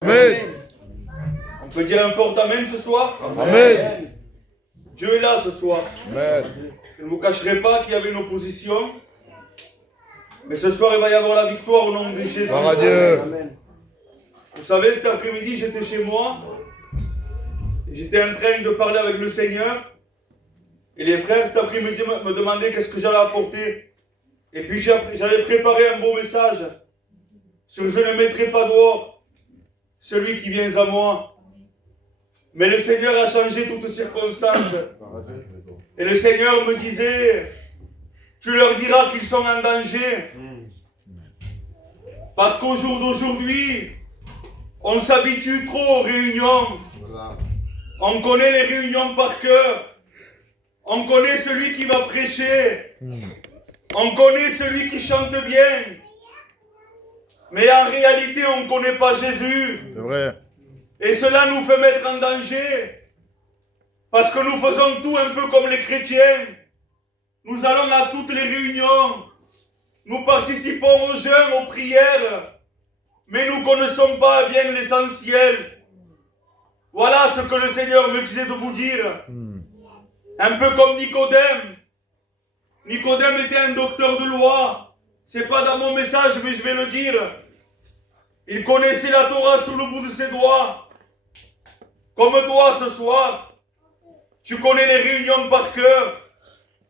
Amen. On peut dire un fort Amen ce soir? Amen. Dieu est là ce soir. Amen. Je ne vous cacherai pas qu'il y avait une opposition. Mais ce soir, il va y avoir la victoire au nom de Jésus. Gloire à Dieu. Vous savez, cet après-midi, j'étais chez moi. J'étais en train de parler avec le Seigneur. Et les frères, cet après-midi, me demandaient qu'est-ce que j'allais apporter. Et puis, j'avais préparé un beau message sur « Je ne mettrai pas dehors celui qui vient à moi ». Mais le Seigneur a changé toutes circonstances. Et le Seigneur me disait, tu leur diras qu'ils sont en danger. Parce qu'au jour d'aujourd'hui, on s'habitue trop aux réunions. On connaît les réunions par cœur. On connaît celui qui va prêcher. On connaît celui qui chante bien. Mais en réalité, on ne connaît pas Jésus. C'est vrai. Et cela nous fait mettre en danger. Parce que nous faisons tout un peu comme les chrétiens. Nous allons à toutes les réunions. Nous participons aux jeûnes, aux prières. Mais nous ne connaissons pas bien l'essentiel. Voilà ce que le Seigneur me disait de vous dire. Un peu comme Nicodème. Nicodème était un docteur de loi. Ce n'est pas dans mon message, mais je vais le dire. Il connaissait la Torah sous le bout de ses doigts. Comme toi ce soir. Tu connais les réunions par cœur.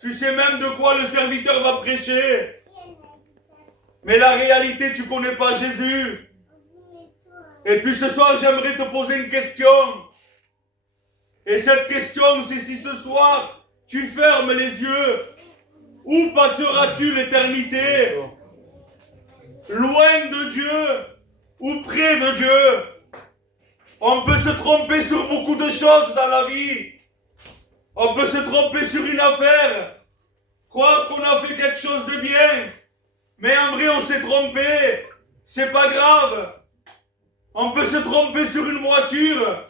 Tu sais même de quoi le serviteur va prêcher. Mais la réalité, tu ne connais pas Jésus. Et puis ce soir, j'aimerais te poser une question. Et cette question, c'est si ce soir, tu fermes les yeux, où passeras-tu l'éternité? Loin de Dieu ou près de Dieu? On peut se tromper sur beaucoup de choses dans la vie. On peut se tromper sur une affaire, croire qu'on a fait quelque chose de bien, mais en vrai on s'est trompé, c'est pas grave. On peut se tromper sur une voiture,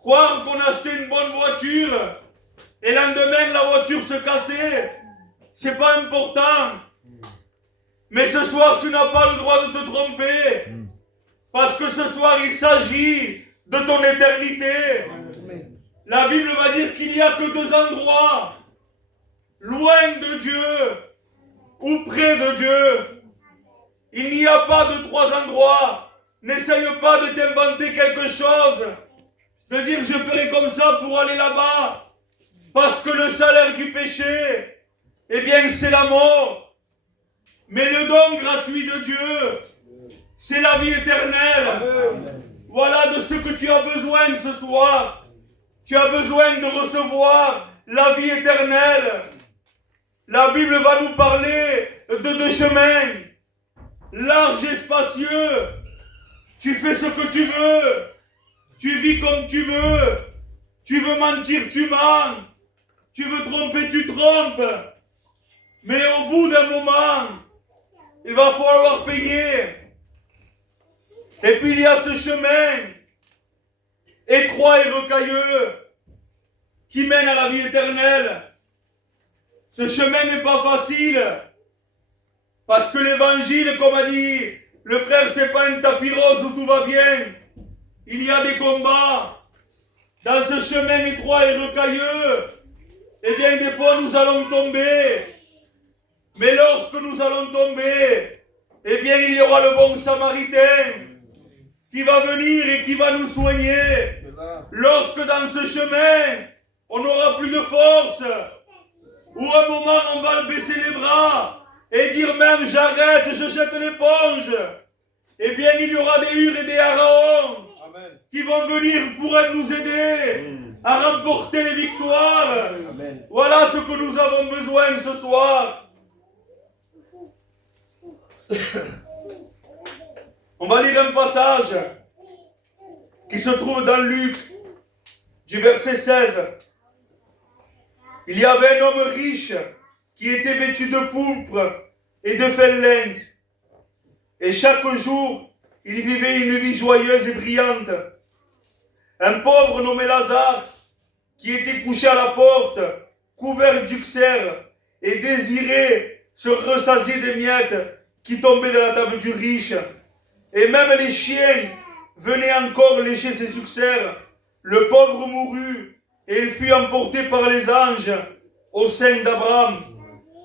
croire qu'on a acheté une bonne voiture, et le lendemain la voiture se cassait, c'est pas important. Mais ce soir tu n'as pas le droit de te tromper, parce que ce soir il s'agit de ton éternité. La Bible va dire qu'il n'y a que deux endroits, loin de Dieu ou près de Dieu. Il n'y a pas de trois endroits. N'essaye pas de t'inventer quelque chose, de dire je ferai comme ça pour aller là-bas. Parce que le salaire du péché, eh bien c'est la mort. Mais le don gratuit de Dieu, c'est la vie éternelle. Voilà de ce que tu as besoin ce soir. Tu as besoin de recevoir la vie éternelle. La Bible va nous parler de deux chemins, large et spacieux. Tu fais ce que tu veux. Tu vis comme tu veux. Tu veux mentir, tu mens. Tu veux tromper, tu trompes. Mais au bout d'un moment, il va falloir payer. Et puis il y a ce chemin étroit et rocailleux qui mène à la vie éternelle. Ce chemin n'est pas facile parce que l'évangile, comme a dit le frère, c'est pas un tapis rose où tout va bien. Il y a des combats. Dans ce chemin étroit et rocailleux, eh bien des fois nous allons tomber. Mais lorsque nous allons tomber, eh bien il y aura le bon samaritain qui va venir et qui va nous soigner. Lorsque dans ce chemin, on n'aura plus de force, ou un moment on va baisser les bras et dire même j'arrête, je jette l'éponge, eh bien il y aura des Hur et des Araon qui vont venir pour nous aider à remporter les victoires. Amen. Voilà ce que nous avons besoin ce soir. On va lire un passage qui se trouve dans Luc, du verset 16. Il y avait un homme riche qui était vêtu de pourpre et de fin lin. Et chaque jour, il vivait une vie joyeuse et brillante. Un pauvre nommé Lazare, qui était couché à la porte, couvert d'ulcères, et désirait se ressasier des miettes qui tombaient de la table du riche. Et même les chiens venait encore lécher ses succès. Le pauvre mourut, et il fut emporté par les anges au sein d'Abraham.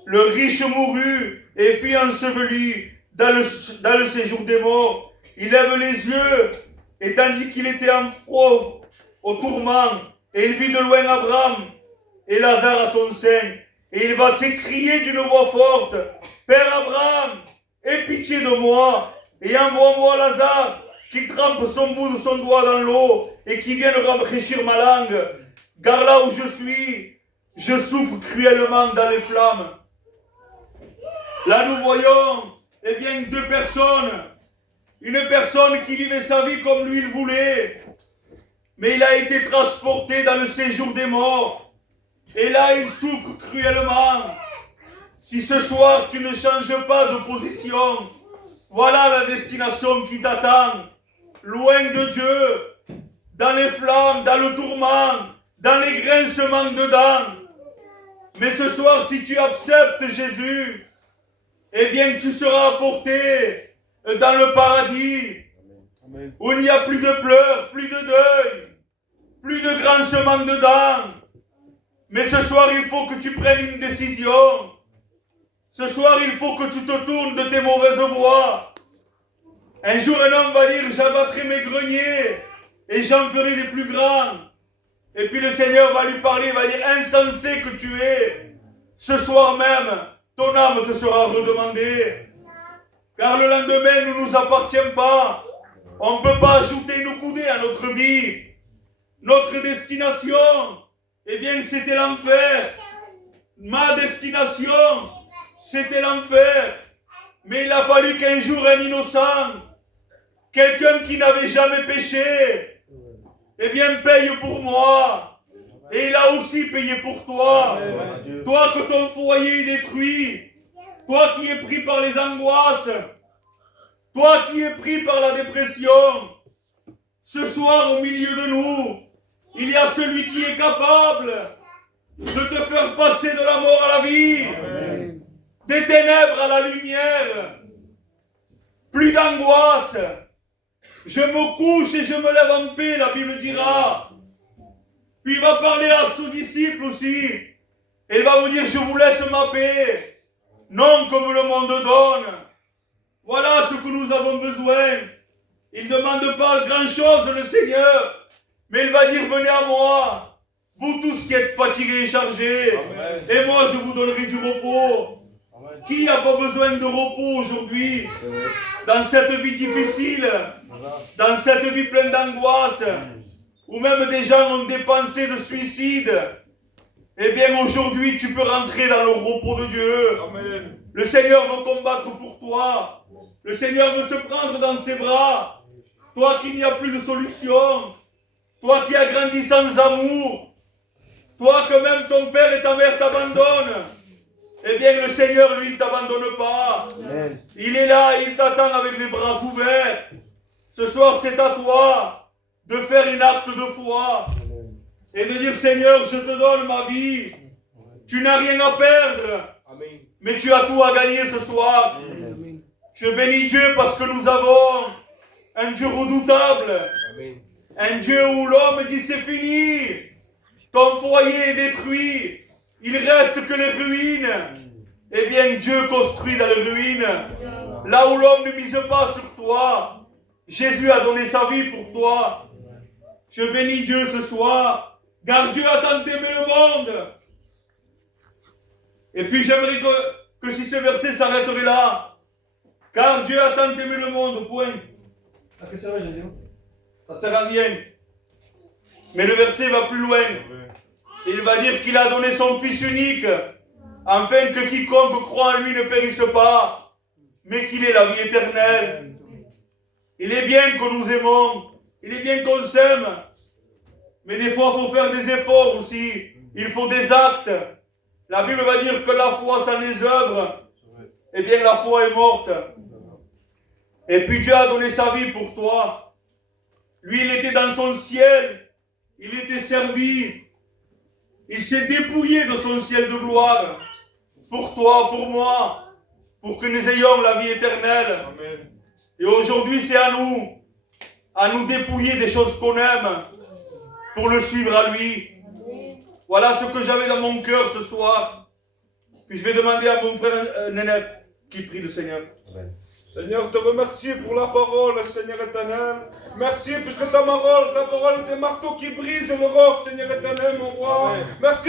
Le riche mourut, et fut enseveli dans le séjour des morts. Il lève les yeux, et tandis qu'il était en proie au tourment, et il vit de loin Abraham et Lazare à son sein, et il va s'écrier d'une voix forte, Père Abraham, aie pitié de moi, et envoie-moi Lazare, qui trempe son bout de son doigt dans l'eau, et qui vienne rafraîchir ma langue, car là où je suis, je souffre cruellement dans les flammes. Là nous voyons, eh bien, deux personnes. Une personne qui vivait sa vie comme lui il voulait, mais il a été transporté dans le séjour des morts. Et là, il souffre cruellement. Si ce soir, tu ne changes pas de position, voilà la destination qui t'attend. Loin de Dieu, dans les flammes, dans le tourment, dans les grincements de dents. Mais ce soir, si tu acceptes Jésus, eh bien, tu seras apporté dans le paradis, où il n'y a plus de pleurs, plus de deuil, plus de grincements de dents. Mais ce soir, il faut que tu prennes une décision. Ce soir, il faut que tu te tournes de tes mauvaises voies. Un jour, un homme va dire, j'abattrai mes greniers et j'en ferai des plus grands. Et puis le Seigneur va lui parler, va dire, insensé que tu es, ce soir même, ton âme te sera redemandée. Car le lendemain ne nous appartient pas. On ne peut pas ajouter une coudée à notre vie. Notre destination, eh bien, c'était l'enfer. Ma destination, c'était l'enfer. Mais il a fallu qu'un jour un innocent, quelqu'un qui n'avait jamais péché, eh bien, paye pour moi. Et il a aussi payé pour toi. Toi que ton foyer est détruit. Toi qui es pris par les angoisses. Toi qui es pris par la dépression. Ce soir, au milieu de nous, il y a celui qui est capable de te faire passer de la mort à la vie. Amen. Des ténèbres à la lumière. Plus d'angoisse. Je me couche et je me lève en paix, la Bible dira. Puis il va parler à ses disciples aussi. Et il va vous dire, je vous laisse ma paix. Non comme le monde donne. Voilà ce que nous avons besoin. Il ne demande pas grand-chose, le Seigneur. Mais il va dire, venez à moi. Vous tous qui êtes fatigués et chargés. Amen. Et moi, je vous donnerai du repos. Amen. Qui n'a pas besoin de repos aujourd'hui? Dans cette vie difficile. Dans cette vie pleine d'angoisse. Où même des gens ont des pensées de suicide. Eh bien, aujourd'hui, tu peux rentrer dans le repos de Dieu. Amen. Le Seigneur veut combattre pour toi. Le Seigneur veut se prendre dans ses bras. Toi qui n'y a plus de solution. Toi qui as grandi sans amour. Toi que même ton père et ta mère t'abandonnent. Eh bien, le Seigneur, lui, il ne t'abandonne pas. Amen. Il est là, il t'attend avec les bras ouverts. Ce soir, c'est à toi de faire un acte de foi. Et de dire, Seigneur, je te donne ma vie. Tu n'as rien à perdre. Amen. Mais tu as tout à gagner ce soir. Amen. Je bénis Dieu parce que nous avons un Dieu redoutable. Amen. Un Dieu où l'homme dit c'est fini. Ton foyer est détruit. Il reste que les ruines. Eh bien Dieu construit dans les ruines. Là où l'homme ne mise pas sur toi. Jésus a donné sa vie pour toi. Je bénis Dieu ce soir. Car Dieu a tant aimé le monde. Et puis j'aimerais que si ce verset s'arrêterait là. Car Dieu a tant aimé le monde. Point. À que ça va, Jésus? Ça ne sert à rien. Mais le verset va plus loin. Il va dire qu'il a donné son Fils unique, afin que quiconque croit en lui ne périsse pas, mais qu'il ait la vie éternelle. Il est bien que nous aimons, il est bien qu'on s'aime, mais des fois il faut faire des efforts aussi, il faut des actes. La Bible va dire que la foi sans les œuvres, eh bien la foi est morte. Et puis Dieu a donné sa vie pour toi. Lui, il était dans son ciel, il était servi. Il s'est dépouillé de son ciel de gloire pour toi, pour moi, pour que nous ayons la vie éternelle. Amen. Et aujourd'hui, c'est à nous à nous dépouiller des choses qu'on aime pour le suivre à lui. Voilà ce que j'avais dans mon cœur ce soir. Puis je vais demander à mon frère Nénette qui prie le Seigneur. Amen. Seigneur, te remercie pour la parole, Seigneur éternel. Merci puisque ta parole est un marteau qui brise le roc, Seigneur éternel, mon roi. Merci.